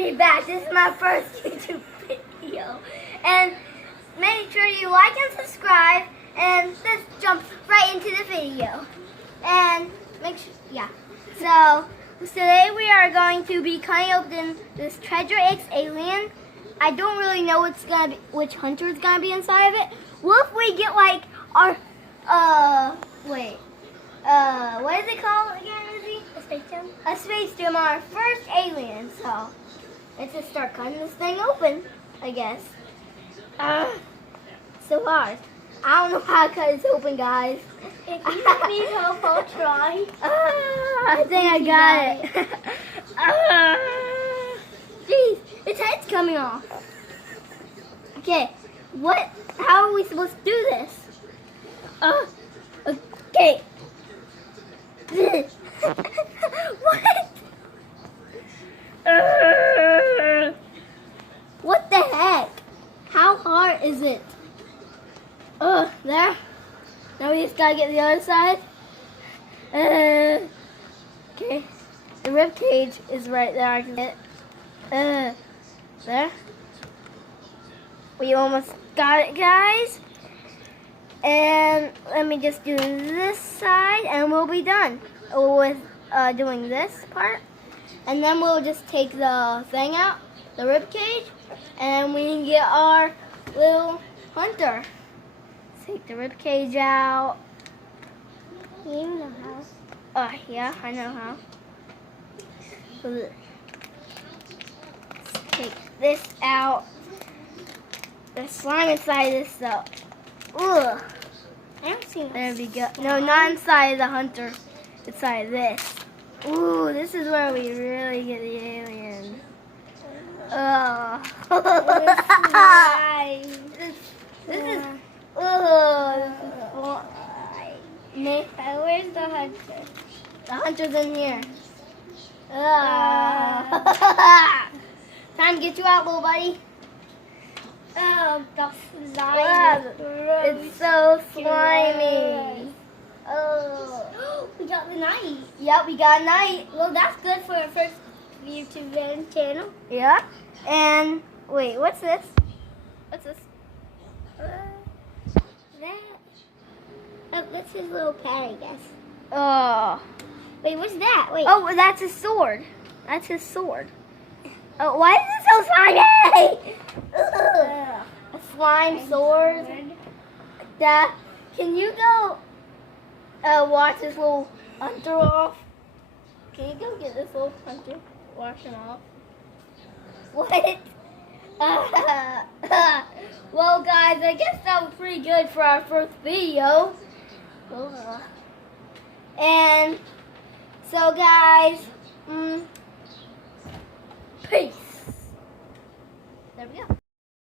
me back. This is my first YouTube video. And make sure you like and subscribe. And let's jump right into the video. And make sure, yeah. So today we are going to be cutting open this Treasure X alien. I don't really know which hunter is gonna be inside of it. What if we get like our what is it called again, Izzy? A space gem? A space gem, our first alien. So let's just start cutting this thing open, I guess. So hard. I don't know how to cut this open, guys. If you need help, I'll try. I think I got it. Jeez, its head's coming off. Okay, how are we supposed to do this? Okay. What? What the heck? How hard is it? There. Now we just gotta get the other side. Okay. The rib cage is right there. I can get it. There. We almost got it, guys. And let me just do this side and we'll be done with doing this part. And then we'll just take the thing out, the rib cage, and we can get our little hunter. Take the rib cage out. You know how. Yeah, I know how. Let's take this out. There's slime inside this though. Ugh. I don't see There we go. No, not inside the hunter. Inside this. Ooh, this is where we really get the alien. Oh. This is. Where's the hunter? The hunter's in here. Time to get you out, little buddy. The slime. It's so slimy. Oh. We got the knife. Yep, we got a knife. Well, that's good for our first YouTube channel. Yeah. And wait, what's this? What's this? That's his little pad, I guess. Oh. Wait, what's that? Wait. Oh, that's his sword. That's his sword. Oh, why is it so slimy? Ugh. A slime sword. Dad, can you go wash this little hunter off? Can you go get this little hunter? Wash him off. What? Well, guys, I guess that was pretty good for our first video. And so, guys, peace. There we go.